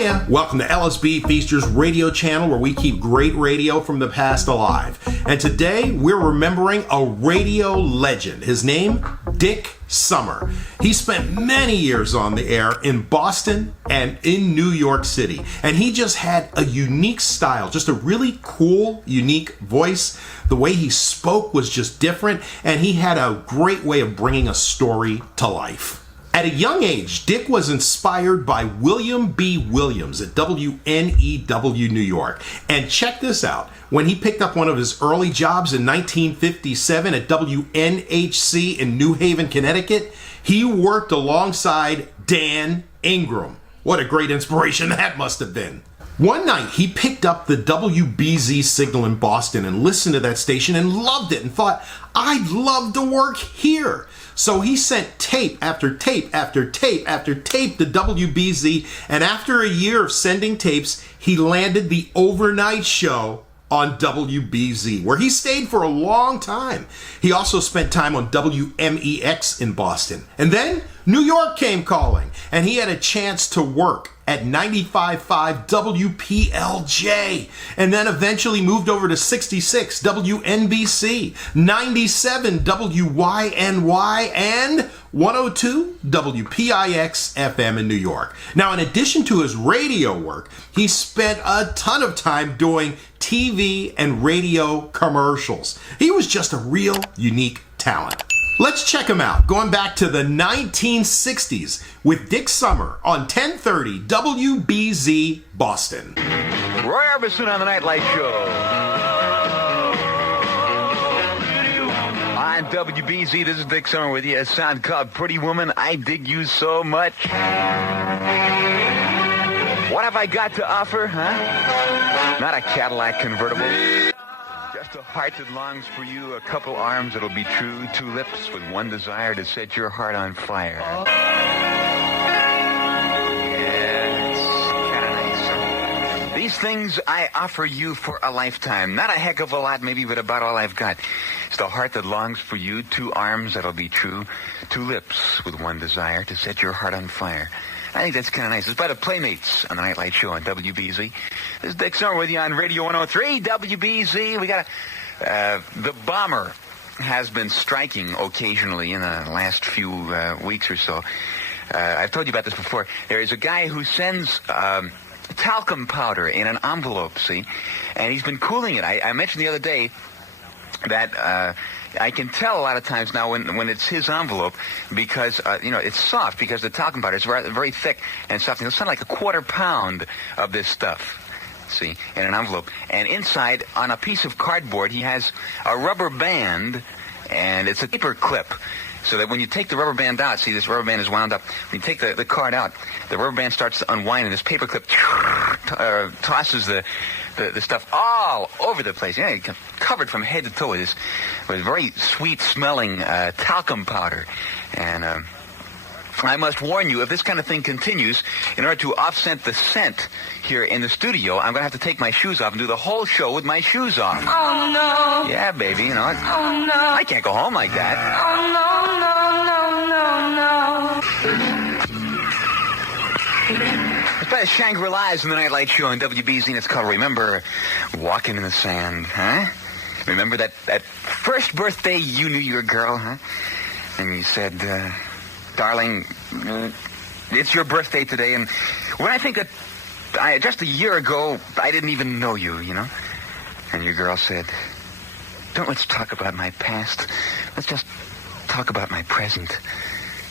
Hiya! Welcome to LSB Feasters radio channel, where we keep great radio from the past alive. And today we're remembering a radio legend. His name, Dick Summer. He spent many years on the air in Boston and in New York City. And he just had a unique style, just a really cool, unique voice. The way he spoke was just different, and he had a great way of bringing a story to life. At a young age, Dick was inspired by William B. Williams at WNEW New York. And check this out. When he picked up one of his early jobs in 1957 at WNHC in New Haven, Connecticut, he worked alongside Dan Ingram. What a great inspiration that must have been. One night, he picked up the WBZ signal in Boston and listened to that station and loved it and thought, I'd love to work here. So he sent tape after tape after tape after tape to WBZ, and after a year of sending tapes, he landed the overnight show on WBZ, where he stayed for a long time. He also spent time on WMEX in Boston. And then New York came calling, and he had a chance to work at 95.5 WPLJ, and then eventually moved over to 66 WNBC, 97 WYNY, and 102 WPIX FM in New York. Now, in addition to his radio work, he spent a ton of time doing TV and radio commercials. He was just a real unique talent. Let's check him out, going back to the 1960s with Dick Summer on 1030 WBZ Boston. Roy Orbison on the Nightlight Show. On WBZ, this is Dick Summer with you. A sound called Pretty Woman, I Dig You So Much. What have I got to offer, huh? Not a Cadillac convertible. Just a heart that longs for you, a couple arms that'll be true, two lips with one desire to set your heart on fire. Yes, kind of nice. These things I offer you for a lifetime. Not a heck of a lot, maybe, but about all I've got. It's the heart that longs for you, two arms that'll be true, two lips with one desire to set your heart on fire. I think that's kind of nice. It's by the Playmates on the Nightlight Show on WBZ. This is Dick Summer with you on Radio 103, WBZ. We got the bomber has been striking occasionally in the last few weeks or so. I've told you about this before. There is a guy who sends talcum powder in an envelope, see? And he's been cooling it. I mentioned the other day that I can tell a lot of times now when it's his envelope because, it's soft because the talcum powder is very, very thick and soft. It'll sound like a quarter pound of this stuff, see, in an envelope. And inside, on a piece of cardboard, he has a rubber band, and it's a paper clip. So that when you take the rubber band out, see, this rubber band is wound up. When you take the card out, the rubber band starts to unwind, and this paper clip tosses the stuff all over the place. Yeah, covered from head to toe with very sweet-smelling talcum powder. And I must warn you, if this kind of thing continues, in order to offset the scent here in the studio, I'm going to have to take my shoes off and do the whole show with my shoes off. Oh, no. Yeah, baby, you know. Oh, no. I can't go home like that. Oh, no, no, no, no, no. It's by the Shangri-Las in the Nightlight Show on WBZ, and it's called Remember Walking in the Sand, huh? Remember that first birthday you knew your girl, huh? And you said, darling, it's your birthday today, and when I think that just a year ago, I didn't even know you, you know? And your girl said, let's talk about my past. Let's just talk about my present.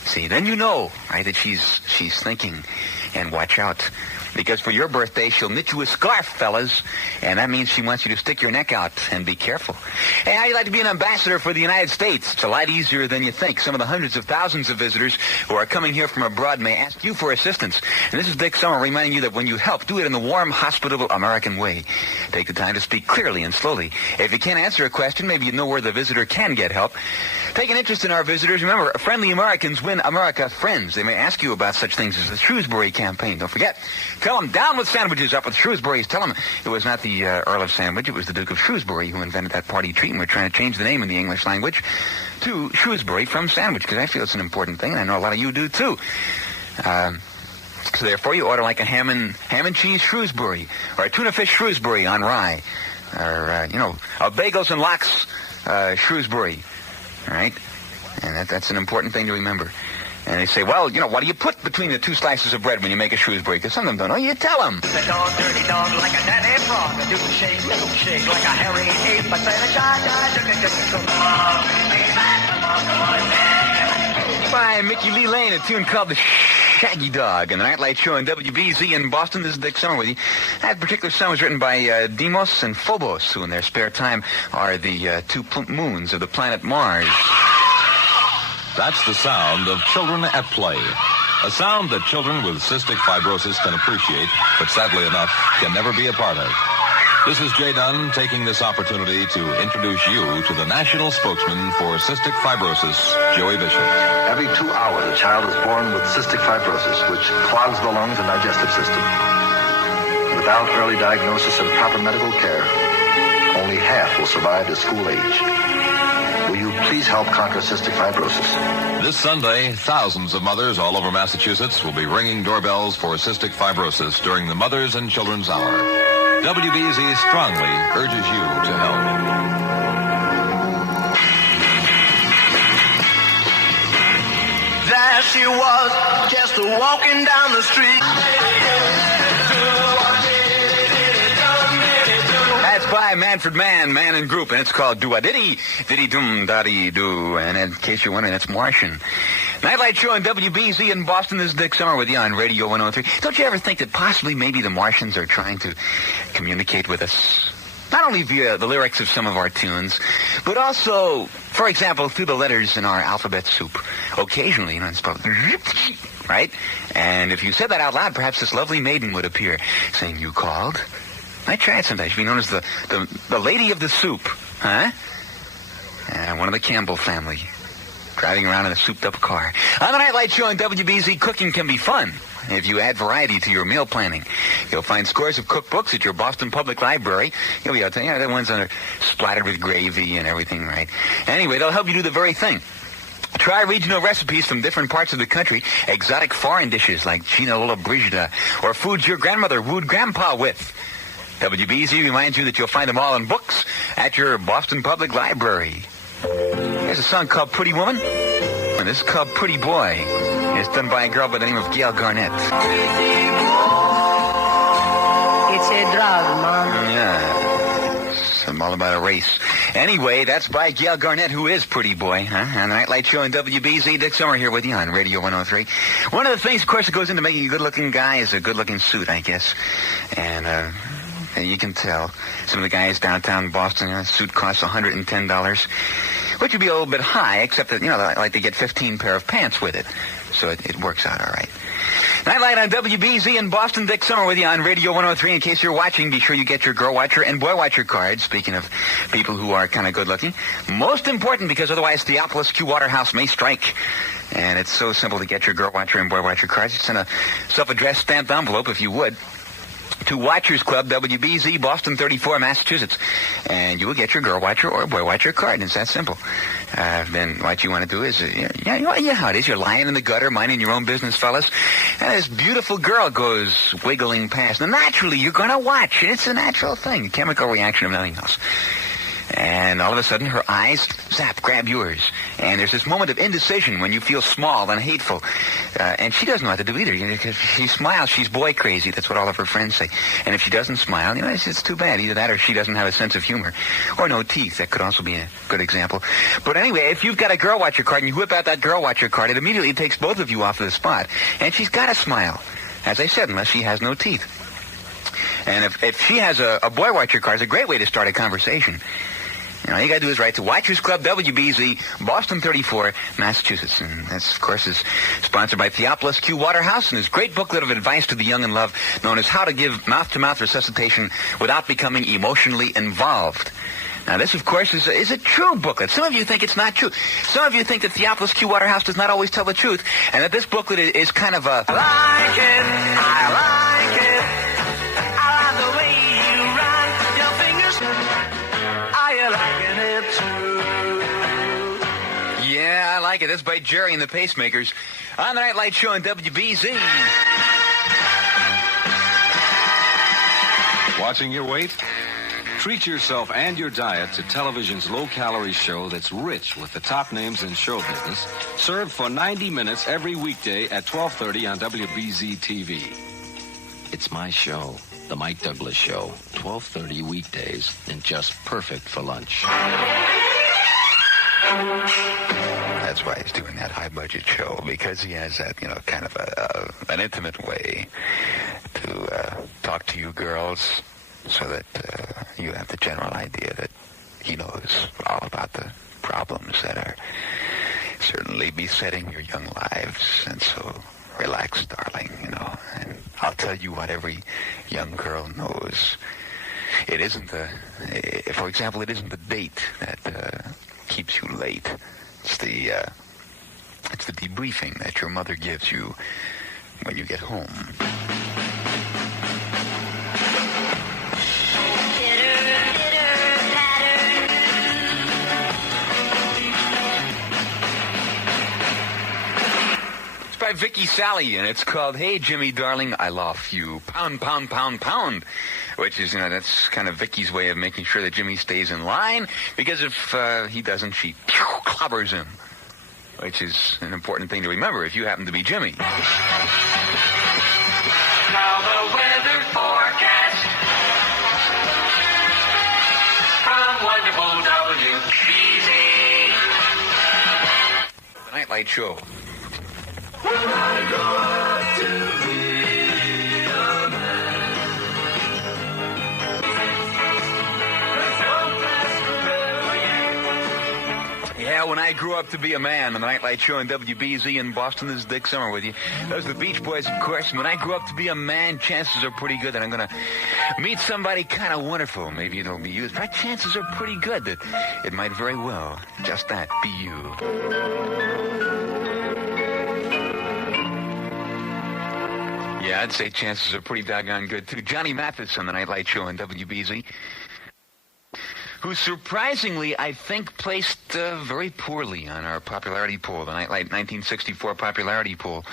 See, then you know, right, that she's thinking. And watch out, because for your birthday, she'll knit you a scarf, fellas, and that means she wants you to stick your neck out and be careful. Hey, how'd you like to be an ambassador for the United States? It's a lot easier than you think. Some of the hundreds of thousands of visitors who are coming here from abroad may ask you for assistance. And this is Dick Summer reminding you that when you help, do it in the warm, hospitable American way. Take the time to speak clearly and slowly. If you can't answer a question, maybe you know where the visitor can get help. Take an interest in our visitors. Remember, friendly Americans win America friends. They may ask you about such things as the Shrewsbury campaign. Don't forget. Tell them down with sandwiches, up with Shrewsbury's. Tell them it was not the Earl of Sandwich. It was the Duke of Shrewsbury who invented that party treat. And we're trying to change the name in the English language to Shrewsbury from Sandwich, because I feel it's an important thing, and I know a lot of you do, too. So therefore, you order like a ham and cheese Shrewsbury, or a tuna fish Shrewsbury on rye, or a bagels and lox Shrewsbury. All right, and that's an important thing to remember. And they say, well, what do you put between the two slices of bread when you make a Shrewsbury? Because some of them don't know. You tell them. The dog, dirty dog, like a daddy frog. A duke shake, milkshake, like a hairy ape. I say the By Mickey Lee Lane, a tune called The Shaggy Dog, and the Nightlight Show on WBZ in Boston. This is Dick Summer with you. That particular song was written by Deimos and Phobos, who in their spare time are the two moons of the planet Mars. That's the sound of children at play. A sound that children with cystic fibrosis can appreciate, but sadly enough, can never be a part of. This is Jay Dunn taking this opportunity to introduce you to the national spokesman for cystic fibrosis, Joey Bishop. Every 2 hours, a child is born with cystic fibrosis, which clogs the lungs and digestive system. Without early diagnosis and proper medical care, only half will survive to school age. Will you please help conquer cystic fibrosis? This Sunday, thousands of mothers all over Massachusetts will be ringing doorbells for cystic fibrosis during the Mothers and Children's Hour. WBZ strongly urges you to help. There she was, just walking down the street. That's by Manfred Mann and Group, and it's called Do-a-diddy, diddy-dum-daddy-doo. And in case you're wondering, that's Martian. Nightlight Show on WBZ in Boston. This is Dick Summer with you on Radio 103. Don't you ever think that possibly maybe the Martians are trying to communicate with us? Not only via the lyrics of some of our tunes, but also, for example, through the letters in our alphabet soup. Occasionally, it's spelled, right? And if you said that out loud, perhaps this lovely maiden would appear saying, "You called?" I try it sometimes. She'd be known as the lady of the soup, huh? One of the Campbell family, driving around in a souped-up car. On the Nightlight Show on WBZ, cooking can be fun if you add variety to your meal planning. You'll find scores of cookbooks at your Boston Public Library. You'll be able to, the ones that are splattered with gravy and everything, right? Anyway, they'll help you do the very thing. Try regional recipes from different parts of the country, exotic foreign dishes like China Lola Brigida, or foods your grandmother wooed grandpa with. WBZ reminds you that you'll find them all in books at your Boston Public Library. There's a song called Pretty Woman, and this is called Pretty Boy. It's done by a girl by the name of Gail Garnett. It's a drug, Mom. Yeah, I'm all about a race. Anyway, that's by Gail Garnett, who is Pretty Boy, huh? On the Nightlight Show on WBZ. Dick Summer here with you on Radio 103. One of the things, of course, that goes into making a good-looking guy is a good-looking suit, I guess. And you can tell. Some of the guys downtown Boston, a suit costs $110, which would be a little bit high, except that, like they get 15 pair of pants with it. So it works out all right. Nightlight on WBZ in Boston. Dick Summer with you on Radio 103. In case you're watching, be sure you get your Girl Watcher and Boy Watcher cards. Speaking of people who are kind of good-looking. Most important, because otherwise Theopolis Q. Waterhouse may strike. And it's so simple to get your Girl Watcher and Boy Watcher cards. Just send a self-addressed stamped envelope, if you would, to Watchers Club, WBZ, Boston 34, Massachusetts. And you will get your Girl Watcher or Boy Watcher card. And it's that simple. Then what you want to do is, you know how it is. You're lying in the gutter, minding your own business, fellas. And this beautiful girl goes wiggling past. And naturally, you're going to watch. It's a natural thing, a chemical reaction of nothing else. And all of a sudden, her eyes, zap, grab yours. And there's this moment of indecision when you feel small and hateful. And she doesn't know what to do either. Because if she smiles, she's boy crazy. That's what all of her friends say. And if she doesn't smile, it's too bad. Either that or she doesn't have a sense of humor. Or no teeth. That could also be a good example. But anyway, if you've got a Girl Watcher card and you whip out that Girl Watcher card, it immediately takes both of you off of the spot. And she's got to smile. As I said, unless she has no teeth. And if she has a Boy Watcher card, it's a great way to start a conversation. All you got to do is write to Watchers Club, WBZ, Boston 34, Massachusetts. And this, of course, is sponsored by Theopolis Q. Waterhouse and his great booklet of advice to the young in love known as How to Give Mouth-to-Mouth Resuscitation Without Becoming Emotionally Involved. Now, this, of course, is a true booklet. Some of you think it's not true. Some of you think that Theopolis Q. Waterhouse does not always tell the truth, and that this booklet is kind of a... I like it. I like the way you run your fingers. Are you liking it too? Yeah, I like it. That's by Jerry and the Pacemakers on the Nightlight Show on WBZ. Watching your weight? Treat yourself and your diet to television's low-calorie show that's rich with the top names in show business, served for 90 minutes every weekday at 12:30 on WBZ TV. It's my show, The Mike Douglas Show, 12:30 weekdays, and just perfect for lunch. That's why he's doing that high-budget show, because he has that, kind of an intimate way to talk to you girls, so that you have the general idea that he knows all about the problems that are certainly besetting your young lives. And so relax, darling, and I'll tell you what every young girl knows. It isn't for example, it isn't the date that keeps you late. It's the debriefing that your mother gives you when you get home. By Vicky Sally, and it's called Hey Jimmy Darling, I Love You. Pound, pound, pound, pound. Which is, that's kind of Vicky's way of making sure that Jimmy stays in line, because if he doesn't, she clobbers him. Which is an important thing to remember if you happen to be Jimmy. Now the weather forecast from wonderful WBZ. The Nightlight Show. Yeah, when I grew up to be a man, on the Nightlight Show and WBZ in Boston. This is Dick Summer with you. Those are the Beach Boys, of course. When I grew up to be a man, chances are pretty good that I'm going to meet somebody kind of wonderful. Maybe it'll be you. But chances are pretty good that it might very well, just that, be you. Yeah, I'd say chances are pretty doggone good, too. Johnny Mathis on the Nightlight Show on WBZ, who surprisingly, I think, placed very poorly on our popularity poll, the Nightlight 1964 popularity poll.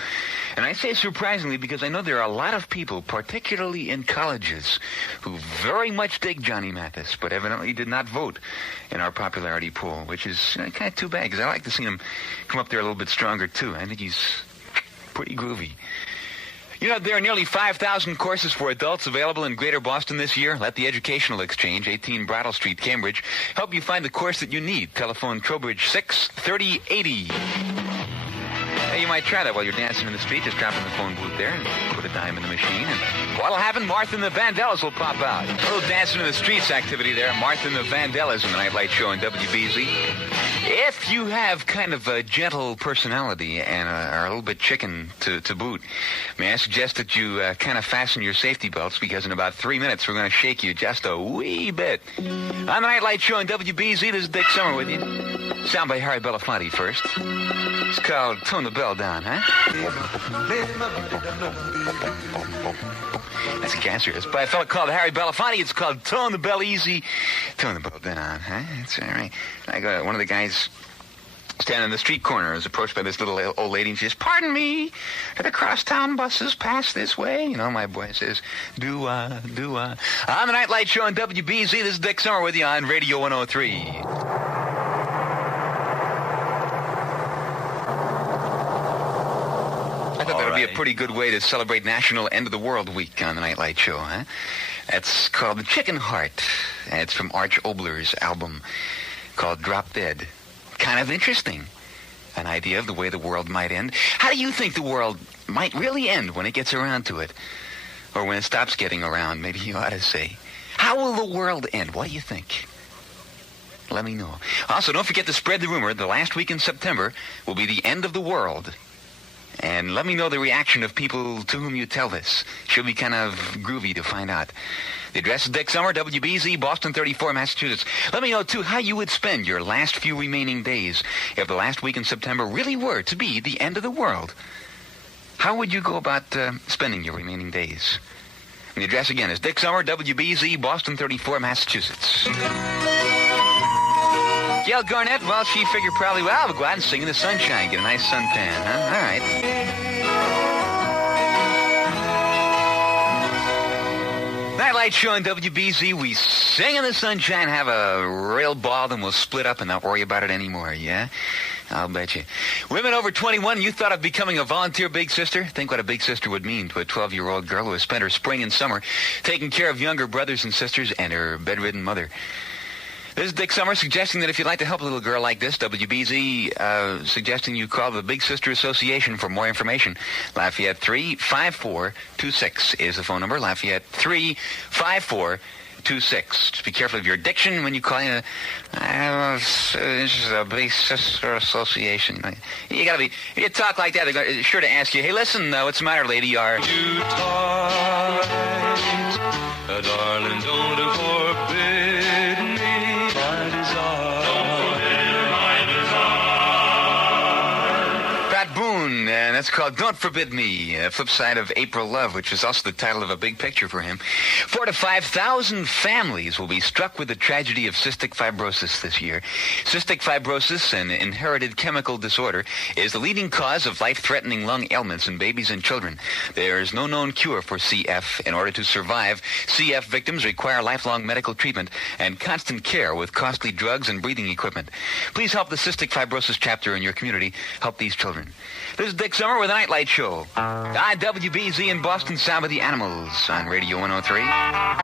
And I say surprisingly because I know there are a lot of people, particularly in colleges, who very much dig Johnny Mathis, but evidently did not vote in our popularity poll, which is kind of too bad, because I like to see him come up there a little bit stronger, too. I think he's pretty groovy. There are nearly 5,000 courses for adults available in Greater Boston this year. Let the Educational Exchange, 18 Brattle Street, Cambridge, help you find the course that you need. Telephone Trowbridge 63080. Hey, you might try that while you're dancing in the street. Just drop in the phone booth there and put a dime in the machine. And what'll happen? Martha and the Vandellas will pop out. A little dancing in the streets activity there. Martha and the Vandellas in the Nightlight Show on WBZ. If you have kind of a gentle personality and are a little bit chicken to boot, may I suggest that you kind of fasten your safety belts, because in about 3 minutes we're going to shake you just a wee bit. On the Nightlight Show on WBZ, this is Dick Summer with you. Sound by Harry Belafonte first. It's called Tone the Bell Down, huh? That's a cancer. It's by a fellow called Harry Belafonte. It's called Tone the Bell Easy. Tone the Bell Down, huh? It's all right. I got one of the guys standing in the street corner is approached by this little old lady, and she says, "Pardon me, do the crosstown buses pass this way?" My boy says, do-ah. On the Nightlight Show on WBZ, this is Dick Summer with you on Radio 103. I thought that would be a pretty good way to celebrate National End of the World Week on the Nightlight Show, huh? That's called The Chicken Heart. And it's from Arch Obler's album called Drop Dead. Kind of interesting. An idea of the way the world might end. How do you think the world might really end when it gets around to it? Or when it stops getting around, maybe you ought to say. How will the world end? What do you think? Let me know. Also, don't forget to spread the rumor. The last week in September will be the end of the world. And let me know the reaction of people to whom you tell this. Should be kind of groovy to find out. The address is Dick Summer, WBZ, Boston 34, Massachusetts. Let me know, too, how you would spend your last few remaining days if the last week in September really were to be the end of the world. How would you go about spending your remaining days? And the address again is Dick Summer, WBZ, Boston 34, Massachusetts. Gail Garnett, well, she figured probably, well, we'll go out and sing in the sunshine, get a nice suntan, huh? All right. Nightlight Show on WBZ. We sing in the sunshine, have a real ball, then we'll split up and not worry about it anymore, yeah? I'll bet you. Women over 21, you thought of becoming a volunteer big sister? Think what a big sister would mean to a 12-year-old girl who has spent her spring and summer taking care of younger brothers and sisters and her bedridden mother. This is Dick Summer suggesting that if you'd like to help a little girl like this, WBZ suggesting you call the Big Sister Association for more information. Lafayette 35426 is the phone number. Lafayette 35426. Just be careful of your diction when you call in. This is a Big Sister Association. You gotta be. You talk like that, they're sure to ask you, hey, listen, what's the matter, lady? You tight, darling, don't forbid me. My desire. Don't forbid my desire. Pat Boone, and that's called Don't Forbid Me, flip side of April Love, which is also the title of a big picture for him. 4,000 to 5,000 families will be struck with the tragedy of cystic fibrosis this year. Cystic fibrosis, an inherited chemical disorder, is the leading cause of life-threatening lung ailments in babies and children. There is no known cure for CF. In order to survive, CF victims require lifelong medical treatment and constant care with costly drugs and breathing equipment. Please help the cystic fibrosis chapter in your community. Help these children. This is Dick Summer with the Nightlight Show. WBZ in Boston, Sound of the Animals on Radio 103.